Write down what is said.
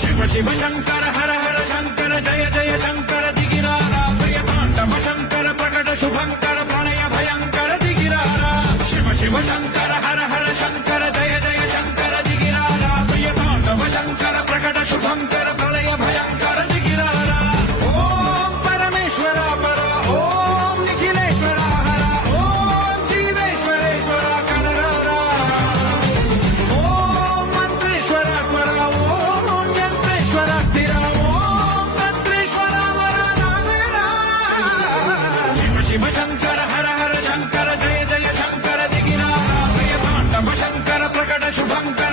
शिव शिव शंकर हर हर शंकर जय जय शंकर दिगिरारा प्रिय तांडव शंकर प्रकट शुभंकर प्रणय भयंकर दिगिरारा शिव शिव शंकर हर हर शंकर जय जय शंकर दिगिरारा प्रिय तांडव शंकर प्रकट शुभंकर प्रणय भयंकर दिगिरारा ओम परमेश्वर पर ओम निखिलेश्वर हर ओम जीवेश्वरेश्वर कनरारा ओम मंत्रेश्वर पर ओम यंत्रेश्वर स्थिर ओम तंत्रेश्वर वर नामेरा शिव शिव शंकर हर हर शंकर जय जय शंकर दिगिरारा प्रिय तांडव शंकर प्रकट शुभंकर